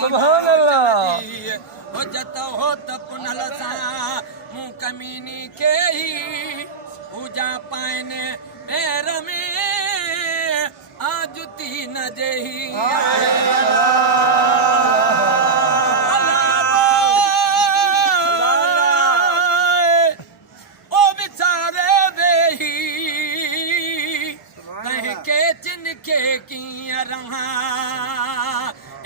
सुभान अल्लाह हो जत हो त पुनल सा मूं कमीनी के ही पूजा पाइने पैर में आजुती न जेही ओ बिचारे देही कहीं के जिनके किया रहा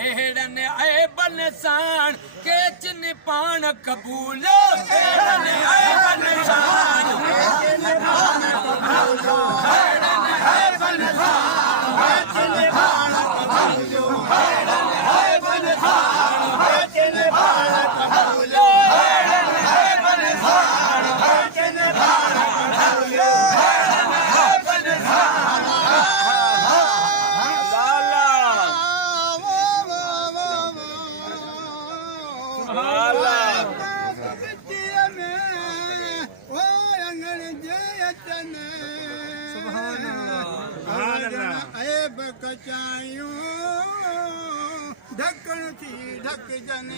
एड़न आए बन सान के चिन पान कबूल एड़न आए बन सान के चिन पान कबूल एड़न आए बन सान के चिन पान कबूल एड़न आए बन सान के चिन पान कबूल एड़न आए बन सान के चिन पान कबूल एड़न आए बन सान ढकण थी ढक जन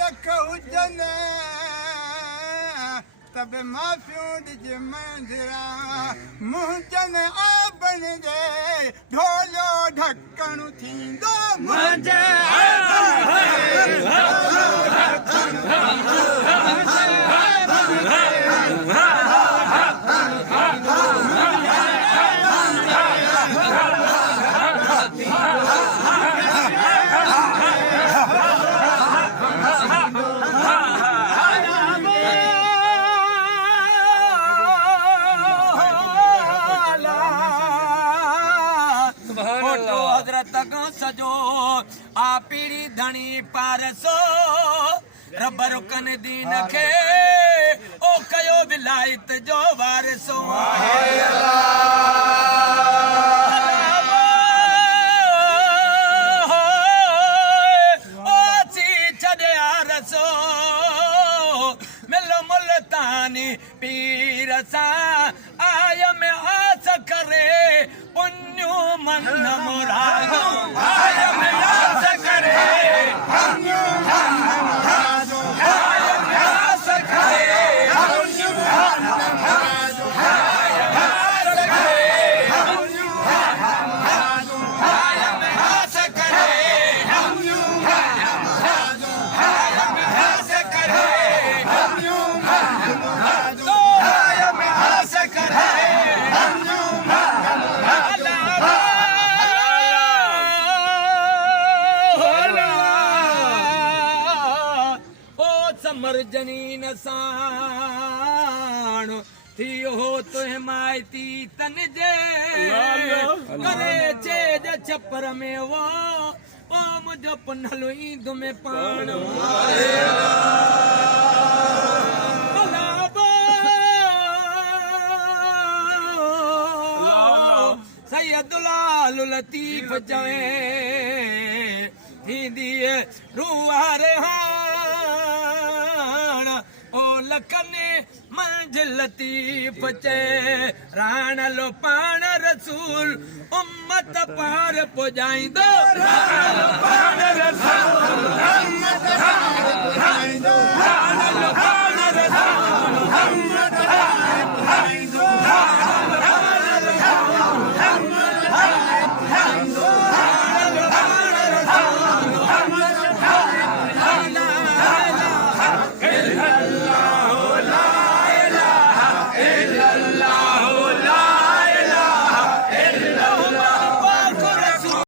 लख हुजन तब माफ़ियूं ॾिज मंदिरा मुंहिंजन आ बन जे ढोलो ढकण थींदो मुंहिंजे सजो आ पीड़ी धणी पारसो रब रुकन दीन खे ओ कयो विलायत जो वारसो मिलो मुल्तानी पीर सां आय में आस करे पुण्यो मन मुरादो आय में आस करे पुण्यो मन मुरादो आय में आस करे पुण्यो मन मुरादो आय में आस करे पुण्यो मन मुरादो आय में आस करे पुण्यो मन मुरादो आय में आस करे पुण्यो मन मुरादो आय में आस करे जनीन साण थियो तो हिमायती तन जे करे छेज छपर में वो ओ मुझो पुनलो ईंद में पाण सैयदुल लतीफ चवे थींदी रूहार ओ लखने मंजिल लतीफ चे राण लो पाण रसूल उम्मत पार पुजाईंदो राण लो पाण रसूल